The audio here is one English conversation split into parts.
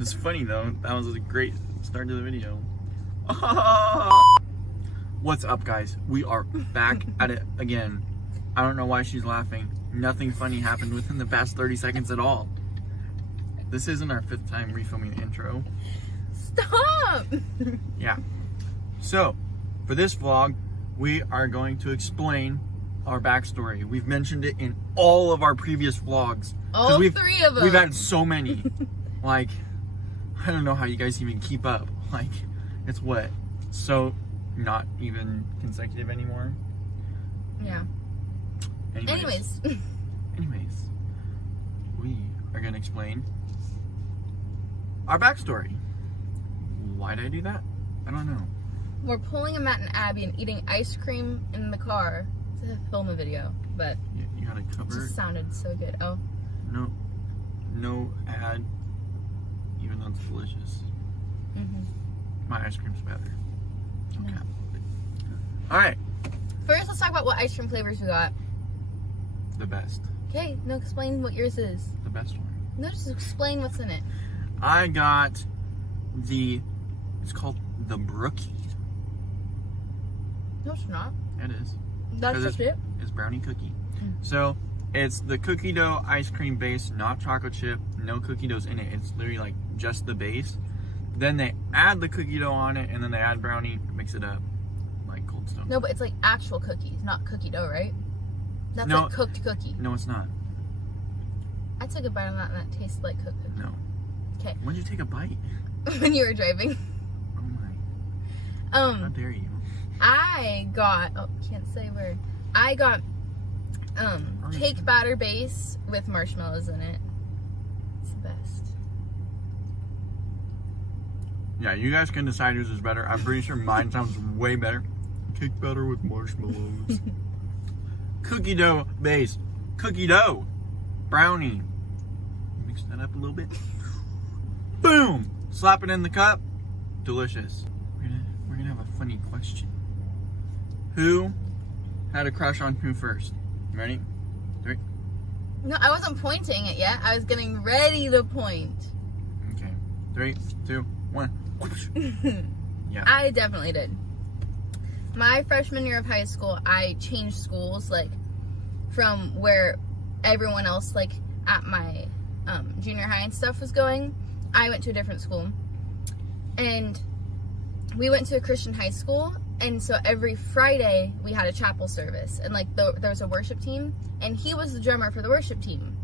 was funny though. That was a great start to the video. What's up, guys? We are back at it again. I don't know why she's laughing. Nothing funny happened within the past 30 seconds at all. This isn't our 5th time refilming the intro. Stop! Yeah. So, for this vlog, we are going to explain our backstory. We've mentioned it in all of our previous vlogs. All 3 of them. We've had so many. Like, I don't know how you guys even keep up. Like, it's what? So, not even consecutive anymore? Yeah. Anyways, we are going to explain our backstory. Why did I do that? I don't know. We're pulling a Matt and Abby and eating ice cream in the car to film a video, but you gotta cover it just sounded so good. Oh. No ad, even though it's delicious. My ice cream's better. Okay. No. Alright. First, let's talk about what ice cream flavors we got. The best. Okay, no, explain what yours is. The best one. No, just explain what's in it. I got it's called the Brookie. No, it's not. It is. That's just it? It's brownie cookie. So, it's the cookie dough ice cream base, not chocolate chip, no cookie doughs in it. It's literally like just the base. Then they add the cookie dough on it, and then they add brownie, mix it up like Cold Stone. No, but it's like actual cookies, not cookie dough, right? That's like cooked cookie. No, it's not. I took a bite of that and that tasted like cooked cookie. No. Okay. When did you take a bite? When you were driving. Oh my. How dare you? I got, can't say where. I got cake batter base with marshmallows in it. It's the best. Yeah, you guys can decide whose is better. I'm pretty sure mine sounds way better. Cake batter with marshmallows. Cookie dough base. Cookie dough. Brownie. Mix that up a little bit. Boom! Slap it in the cup. Delicious. We're gonna have a funny question. Who had a crush on who first? You ready? 3. No, I wasn't pointing it yet. I was getting ready to point. Okay. 3, 2, 1. Yeah. I definitely did. My freshman year of high school, I changed schools, like, from where everyone else, like, at my junior high and stuff was going. I went to a different school. And we went to a Christian high school, and so every Friday we had a chapel service, and like there was a worship team, and he was the drummer for the worship team.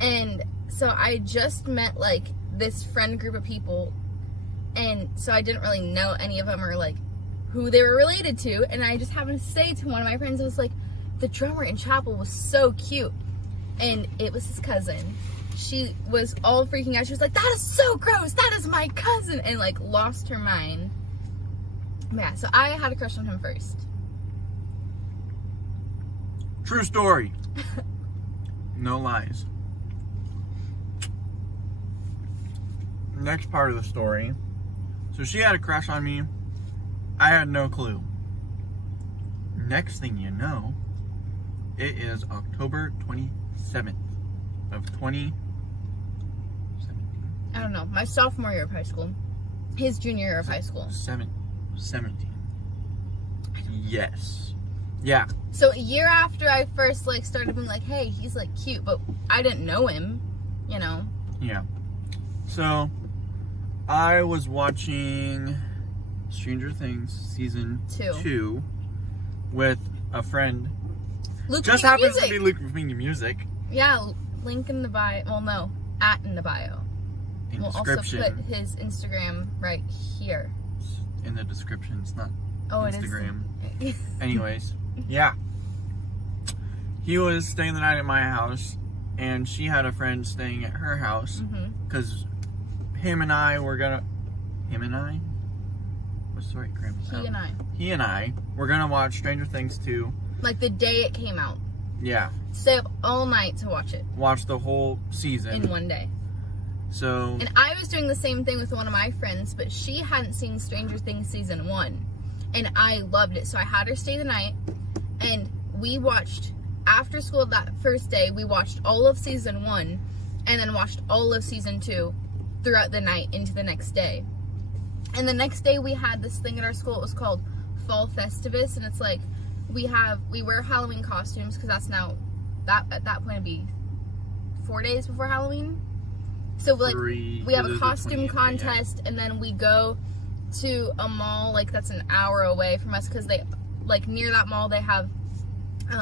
And so I just met like this friend group of people, and so I didn't really know any of them or like who they were related to, and I just happened to say to one of my friends, I was like, the drummer in chapel was so cute, and it was his cousin. She was all freaking out. She was like, that is so gross, that is my cousin, and like lost her mind. Yeah, so I had a crush on him first. True story. No lies. Next part of the story. So she had a crush on me. I had no clue. Next thing you know, it is October 27th of 2017. I don't know. My sophomore year of high school. His junior year of high school. 17. Yes. Yeah. So a year after I first like started being like, hey, he's like cute, but I didn't know him, you know. Yeah. So I was watching Stranger Things season 2 with a friend. Luke Just happens to be Luke from the music. Yeah, link in the bio. Well, no, in the bio. We'll also put his Instagram right here. In the description. It's not Instagram. It is. Anyways, yeah. He was staying the night at my house, and she had a friend staying at her house, because him and I were gonna. Him and I? What's the right grammar? He and I were gonna watch Stranger Things 2. Like the day it came out. Yeah. Stay up all night to watch it. Watch the whole season. In one day. So. And I was doing the same thing with one of my friends, but she hadn't seen Stranger Things season 1. And I loved it. So I had her stay the night, and we watched, after school that first day, we watched all of season 1, and then watched all of season 2 throughout the night into the next day. And the next day we had this thing at our school. It was called Fall Festivus, and it's like we wear Halloween costumes because that's now at that point it'd be 4 days before Halloween. So like we have a costume contest, and then we go to a mall like that's an hour away from us because they like near that mall they have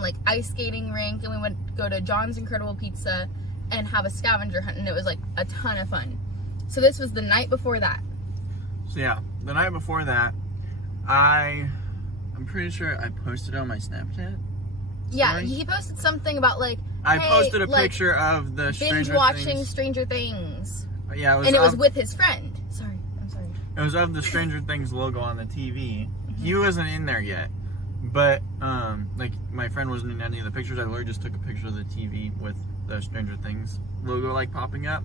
like ice skating rink, and we went go to John's Incredible Pizza and have a scavenger hunt, and it was like a ton of fun. So this was the night before that. So yeah, the night before that, I'm pretty sure I posted on my Snapchat. Yeah, story. he posted something about like I hey, posted a like, picture of the binge watching Stranger Things. Yeah, it was with his friend. Sorry, I'm sorry. It was of the Stranger Things logo on the TV. He wasn't in there yet, but like my friend wasn't in any of the pictures. I literally just took a picture of the TV with the Stranger Things logo like popping up,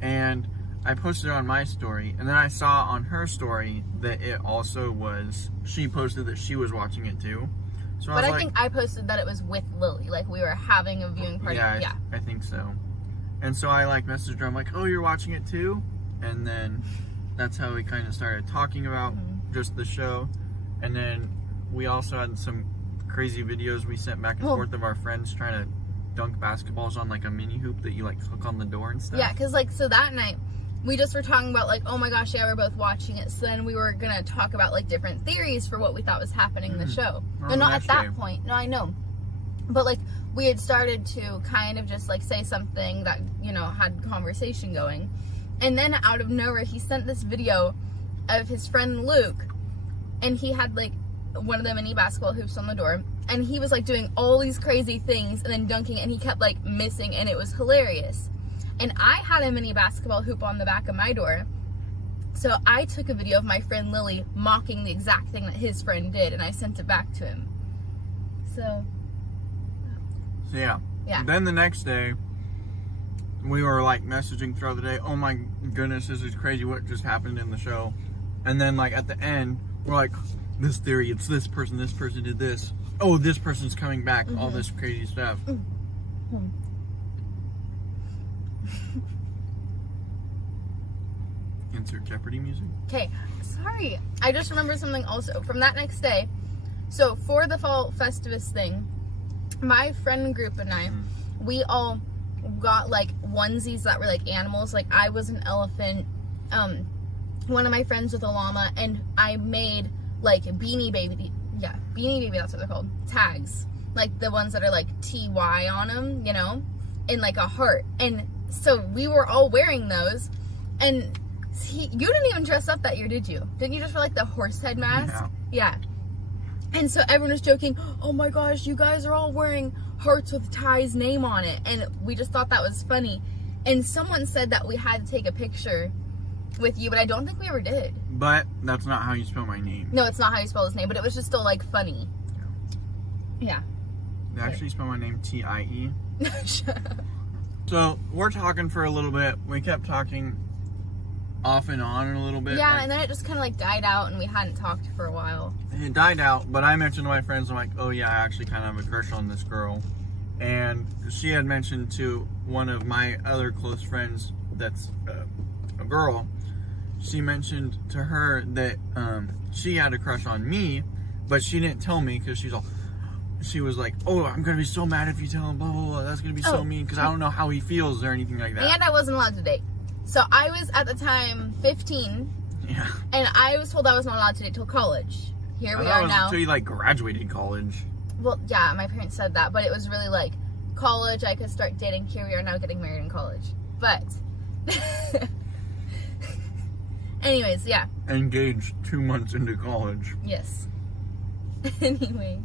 and I posted it on my story, and then I saw on her story that it also was. She posted that she was watching it too. So But I think I posted that it was with Lily, like we were having a viewing party. Yeah, I think so. And so I like messaged her. I'm like, "Oh, you're watching it too?" And then that's how we kind of started talking about just the show. And then we also had some crazy videos we sent back and forth of our friends trying to dunk basketballs on like a mini hoop that you like hook on the door and stuff. Yeah, because like so that night we just were talking about like, oh my gosh, yeah, we're both watching it. So then we were gonna talk about like different theories for what we thought was happening in the show. No, not at that point. No, I know. But like we had started to kind of just like say something that, you know, had conversation going. And then out of nowhere he sent this video of his friend Luke, and he had like one of the mini basketball hoops on the door, and he was like doing all these crazy things and then dunking, and he kept like missing, and it was hilarious. And I had a mini basketball hoop on the back of my door. So I took a video of my friend Lily mocking the exact thing that his friend did, and I sent it back to him. So yeah. Yeah. Then the next day, we were like messaging throughout the day, oh my goodness, this is crazy what just happened in the show. And then like at the end, we're like, this theory, it's this person did this. Oh, this person's coming back, all this crazy stuff. Insert Jeopardy music. Okay, sorry. I just remembered something also from that next day. So for the Fall Festivus thing, my friend group and I, we all got like onesies that were like animals. Like I was an elephant, one of my friends was a llama, and I made like Beanie Baby, that's what they're called, tags. Like the ones that are like TY on them, you know, and like a heart. And so we were all wearing those, and you didn't even dress up that year, did you? Didn't you just wear like the horse head mask? Yeah. And so everyone was joking, oh my gosh, you guys are all wearing hearts with Ty's name on it. And we just thought that was funny. And someone said that we had to take a picture with you, but I don't think we ever did. But that's not how you spell my name. No, it's not how you spell his name, but it was just still like funny. Yeah. They actually spell my name T-I-E. So we're talking for a little bit. We kept talking off and on a little bit. Yeah, like, and then it just kind of like died out, and we hadn't talked for a while. It died out, but I mentioned to my friends, I'm like, oh yeah, I actually kind of have a crush on this girl. And she had mentioned to one of my other close friends that's a girl, she mentioned to her that she had a crush on me, but she didn't tell me because she was like, oh, I'm going to be so mad if you tell him, blah, blah, blah. That's going to be so mean because I don't know how he feels or anything like that. And I wasn't allowed to date. So I was at the time 15. Yeah. And I was told I was not allowed to date till college. Here we are now. Until you like graduated college. Well, yeah, my parents said that, but it was really like college, I could start dating. Here we are now getting married in college. But anyways, yeah. Engaged 2 months into college. Yes. Anyways.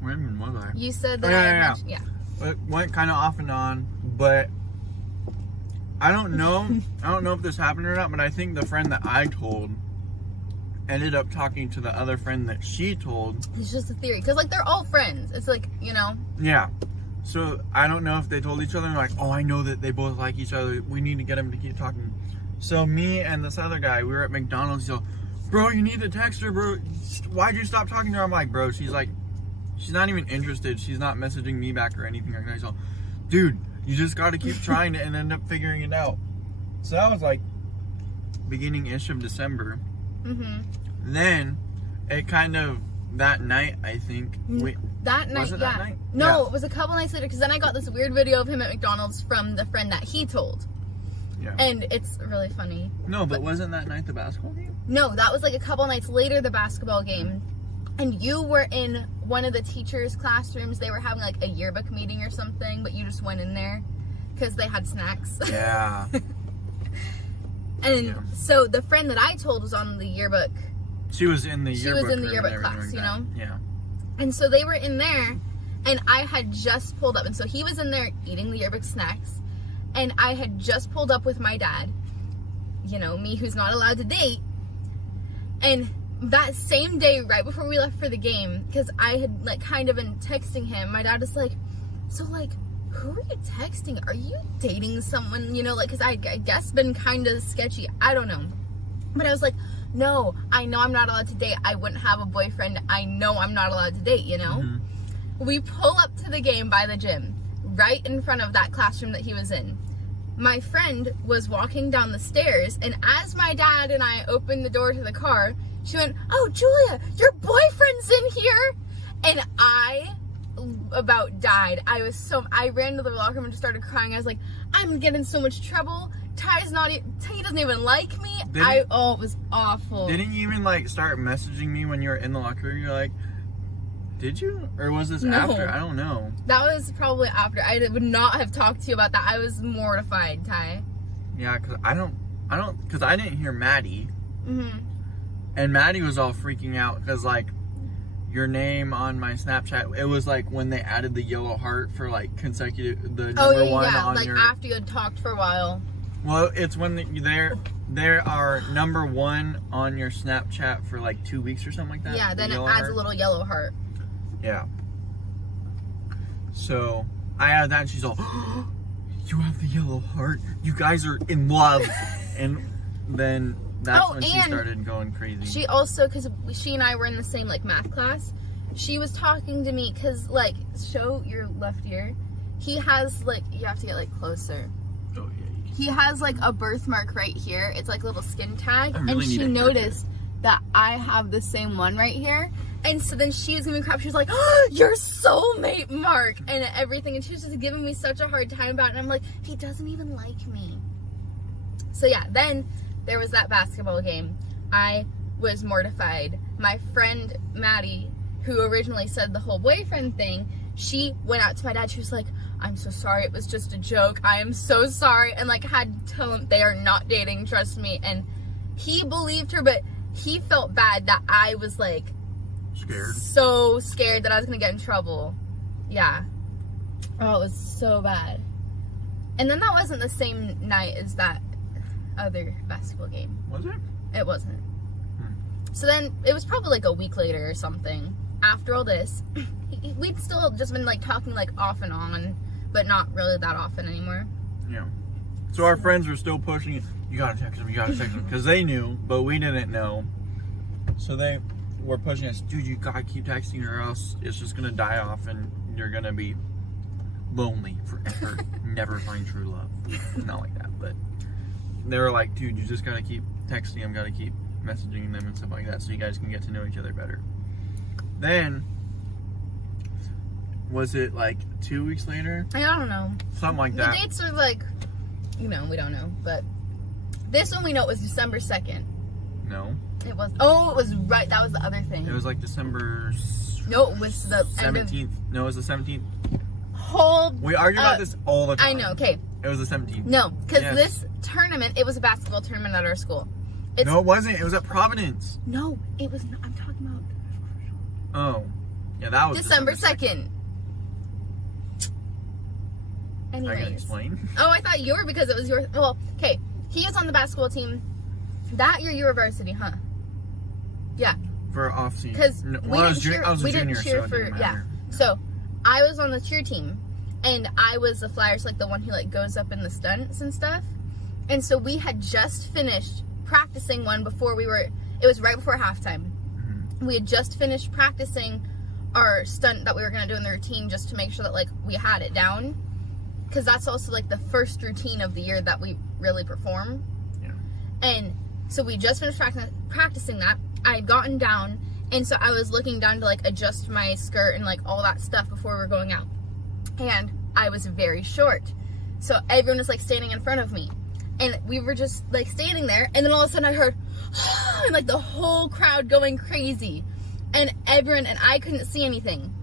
Where even was I? You said that yeah. It went kind of off and on, but I don't know. I don't know if this happened or not, but I think the friend that I told ended up talking to the other friend that she told. It's just a theory, because like they're all friends. It's like, you know. Yeah. So I don't know if they told each other like, oh, I know that they both like each other. We need to get them to keep talking. So me and this other guy, we were at McDonald's. So, bro, you need to text her, bro. Why'd you stop talking to her? I'm like, bro, she's not even interested. She's not messaging me back or anything like that. So, dude, You just got to keep trying it and end up figuring it out. So that was like beginning-ish of December. Then it kind of, that night, I think. That night, was it that night? No, Yeah. it was a couple nights later, because then I got this weird video of him at McDonald's from the friend that he told. Yeah. And it's really funny. No, but wasn't that night the basketball game? No, that was like a couple nights later, the basketball game. And you were in one of the teachers' classrooms. They were having like a yearbook meeting or something, but you just went in there because they had snacks. Yeah. And so the friend that I told was on the yearbook. She was in the yearbook She was in the room yearbook and everything class, like you that. know? Yeah. And so they were in there, and I had just pulled up. And so he was in there eating the yearbook snacks, and I had just pulled up with my dad, you know, me who's not allowed to date. And that same day, right before we left for the game, because I had like kind of been texting him, my dad was like, so like, who are you texting? Are you dating someone? You know, like, because I guess been kind of sketchy. I don't know. But I was like, no, I know I'm not allowed to date. I wouldn't have a boyfriend. I know I'm not allowed to date, you know? We pull up to the game by the gym, right in front of that classroom that he was in. My friend was walking down the stairs, and as my dad and I opened the door to the car, she went, oh, Julia, your boyfriend's in here. And I about died. I ran to the locker room and just started crying. I was like, I'm getting so much trouble. Ty doesn't even like me. It was awful. Didn't you even like start messaging me when you were in the locker room? You're like, did you? Or was this after? I don't know. That was probably after. I would not have talked to you about that. I was mortified, Ty. Yeah, because because I didn't hear Maddie. And Maddie was all freaking out because like your name on my Snapchat, it was like when they added the yellow heart for like consecutive, the number one on like your... after you had talked for a while. Well, it's when there are number one on your Snapchat for like 2 weeks or something like that. Yeah, then it adds a little yellow heart. Yeah. So I added that, and she's all, oh, you have the yellow heart. You guys are in love. And then that's when she started going crazy. She also, because she and I were in the same like math class, she was talking to me because like, show your left ear. He has like, you have to get like closer. Oh yeah. He has like a birthmark right here. It's like a little skin tag. Really, and she noticed that I have the same one right here. And so then she was giving me crap. She was like, oh, your soulmate mark and everything. And she was just giving me such a hard time about it. And I'm like, he doesn't even like me. So yeah, then there was that basketball game. I was mortified. My friend Maddie, who originally said the whole boyfriend thing, she went out to my dad. She was like, I'm so sorry. It was just a joke. I am so sorry. And like had to tell him they are not dating. Trust me. And he believed her, but he felt bad that I was like so scared that I was going to get in trouble. Yeah. Oh, it was so bad. And then that wasn't the same night as that other basketball game. Was it? It wasn't. So then it was probably like a week later or something. After all this, we'd still just been like talking like off and on, but not really that often anymore. Yeah. So our friends were still pushing it. You gotta text him, because they knew, but we didn't know. So they were pushing us, dude, you gotta keep texting or else it's just gonna die off and you're gonna be lonely forever. Never find true love. Not like that, but they were like, dude, you just gotta keep texting them, gotta keep messaging them and stuff like that so you guys can get to know each other better. Then, was it like 2 weeks later? I don't know. Something like that. The dates are like, you know, we don't know, but this one we know it was December 2nd. No. It was, oh, it was right, that was the other thing. It was like December... No, it was the 17th. No, it was the 17th. Hold We argue about this all the time. I know, okay. It was the 17th. No, because this tournament, it was a basketball tournament at our school. No, it wasn't. It was at Providence. No, it was not. I'm talking about... Oh. Yeah, that was December 2nd. Anyways. I can explain. Oh, I thought you were because it was your... Well, okay. He was on the basketball team. That year you were varsity, huh? Yeah. For off season. Because I was a junior, so it didn't matter. Yeah. So, I was on the cheer team. And I was the flyers, like the one who like goes up in the stunts and stuff. And so we had just finished practicing one before we were... It was right before halftime. We had just finished practicing our stunt that we were going to do in the routine just to make sure that like we had it down. because that's also like the first routine of the year that we really perform. Yeah. And so we just finished practicing that. I had gotten down, and so I was looking down to like adjust my skirt and like all that stuff before we were going out. And I was very short. So everyone was like standing in front of me. And we were just like standing there, and then all of a sudden I heard and like the whole crowd going crazy. And everyone, and I couldn't see anything.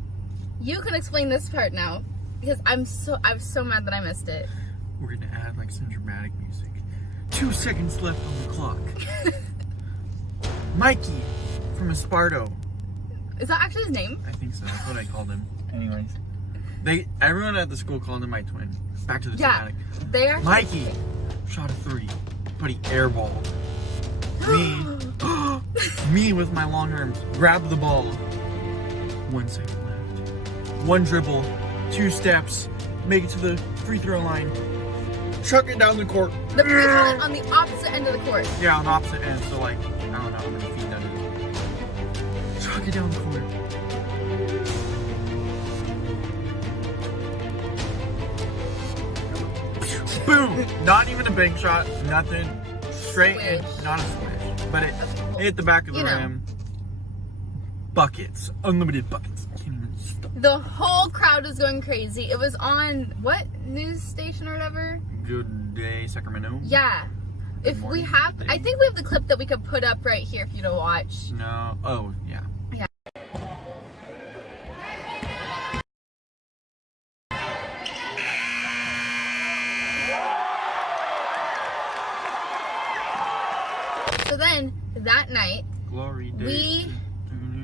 You can explain this part now, because I was so mad that I missed it. We're gonna add like some dramatic music. 2 seconds left on the clock. Mikey from Esparto. Is that actually his name? I think so. That's what I called him. Anyways, everyone at the school called him my twin. Back to the dramatic. They are. Mikey shot a 3, but he airballed. Me with my long arms grabbed the ball. 1 second left. 1 dribble, 2 steps, make it to the free throw line. Chuck it down the court. The free throw line on the opposite end of the court. Yeah, on the opposite end. So like, I don't know how many feet that is. Chuck it down the court. Boom! Not even a bank shot, nothing. Straight in, not a swish. But it hit the back of the rim. Buckets. Unlimited buckets. Can't even stop. The whole crowd was going crazy. It was on what news station or whatever? Good Day, Sacramento. Yeah. If we have, I think we have the clip that we could put up right here for you to watch. No. Oh, yeah. Yeah. So then that night, Glory days.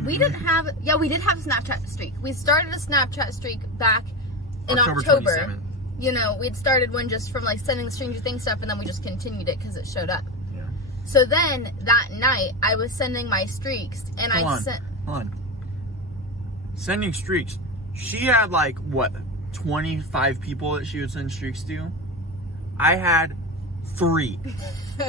we didn't have, yeah, we did have a Snapchat streak. We started a Snapchat streak back in October. 27th. You know, we'd started one just from like sending Stranger Things stuff, and then we just continued it because it showed up. Yeah. So then that night, I was sending my streaks, and Hold on. Sending streaks. She had like what, 25 people that she would send streaks to. I had 3,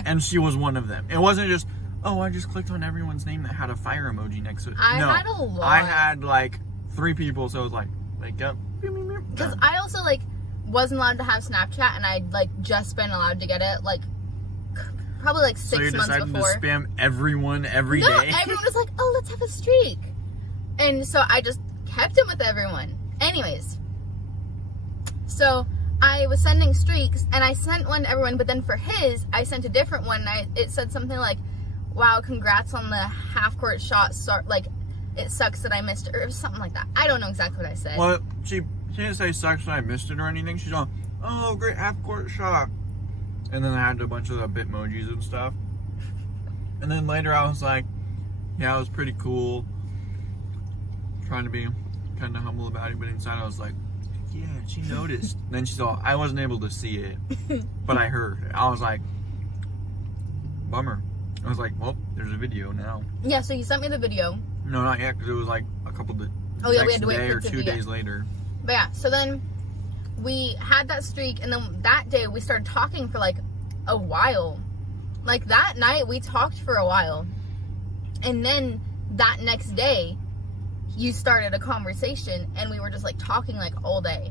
and she was one of them. It wasn't just, oh, I just clicked on everyone's name that had a fire emoji next to it. I had a lot. I had like 3 people, so it was like, wake up. Because I also like wasn't allowed to have Snapchat, and I'd like just been allowed to get it like probably like 6 months before. So you decided to spam everyone every day? No, everyone was like, oh, let's have a streak. And so I just kept it with everyone. Anyways, so I was sending streaks, and I sent one to everyone, but then for his, I sent a different one, and it said something like, wow, congrats on the half-court shot, like, it sucks that I missed it, or something like that. I don't know exactly what I said. Well, she didn't say sucks that I missed it or anything. She's on, oh, great half-court shot. And then I had a bunch of the Bitmojis and stuff. And then later I was like, yeah, it was pretty cool. Trying to be kind of humble about it, but inside I was like, yeah, she noticed. Then she saw, I wasn't able to see it, but I heard. I was like, bummer. I was like, well, there's a video now. Yeah, so you sent me the video. No, not yet, because it was like a couple of we had to wait day for or it to 2 days later. But yeah, so then we had that streak, and then that day we started talking for like a while. Like that night we talked for a while. And then that next day you started a conversation, and we were just like talking like all day.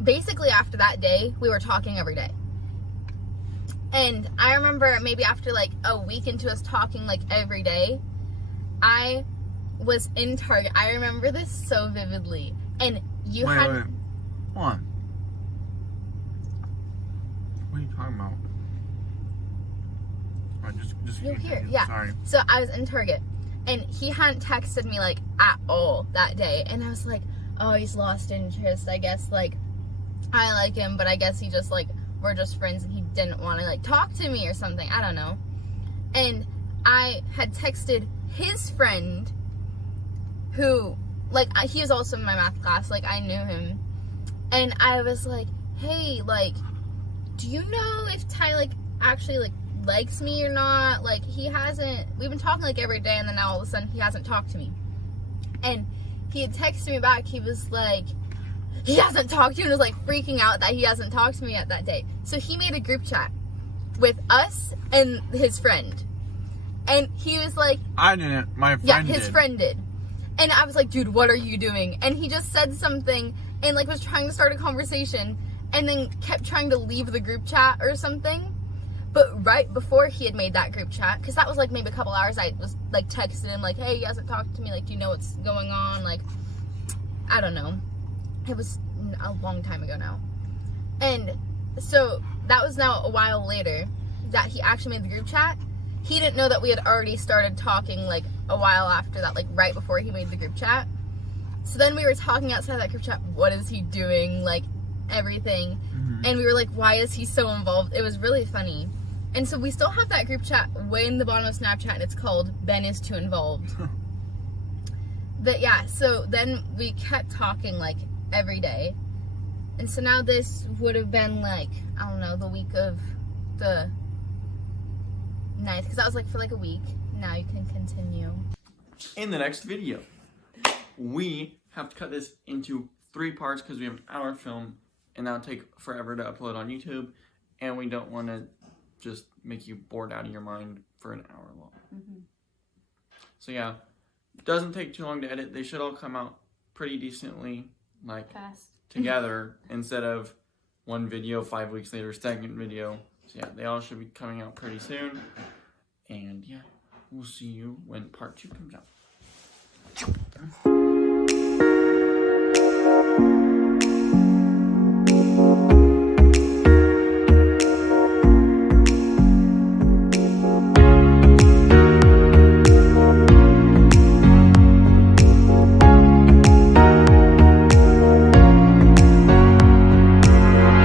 Basically after that day we were talking every day. And I remember maybe after like a week into us talking like every day, I was in Target. I remember this so vividly. And you wait, had... Wait. Hold on. What are you talking about? All right, just You're keep here, thinking. yeah. Sorry. So I was in Target, and he hadn't texted me like at all that day. And I was like, oh, he's lost interest. I guess like I like him, but I guess he just like, we're just friends, and he didn't want to like talk to me or something. I don't know. And I had texted his friend, who like he was also in my math class, like I knew him, and I was like, hey, like, do you know if Ty like actually like likes me or not? Like, he hasn't, we've been talking like every day, and then now all of a sudden he hasn't talked to me. And he had texted me back. He was like, he hasn't talked to you, and was like freaking out that he hasn't talked to me yet that day. So he made a group chat with us and his friend, and he was like, I didn't, my friend his friend did. And I was like, dude, what are you doing? And he just said something and like was trying to start a conversation, and then kept trying to leave the group chat or something. But right before he had made that group chat, because that was like maybe a couple hours, I was like texting him like, hey, he hasn't talked to me, like, do you know what's going on? Like, I don't know. It was a long time ago now. And so that was now a while later that he actually made the group chat. He didn't know that we had already started talking like a while after that, like right before he made the group chat. So then we were talking outside that group chat, what is he doing, like everything. And we were like, why is he so involved? It was really funny. And so we still have that group chat way in the bottom of Snapchat, and it's called Ben is Too Involved. But yeah, so then we kept talking like every day. And so now this would have been like, I don't know, the week of the 9th, because that was like for like a week. Now you can continue. In the next video, we have to cut this into 3 parts because we have an hour film, and that'll take forever to upload on YouTube, and we don't want to just make you bored out of your mind for an hour long. So yeah, doesn't take too long to edit. They should all come out pretty decently, like Fast. together instead of one video 5 weeks later, second video. So yeah, they all should be coming out pretty soon. And yeah, we'll see you when part 2 comes out.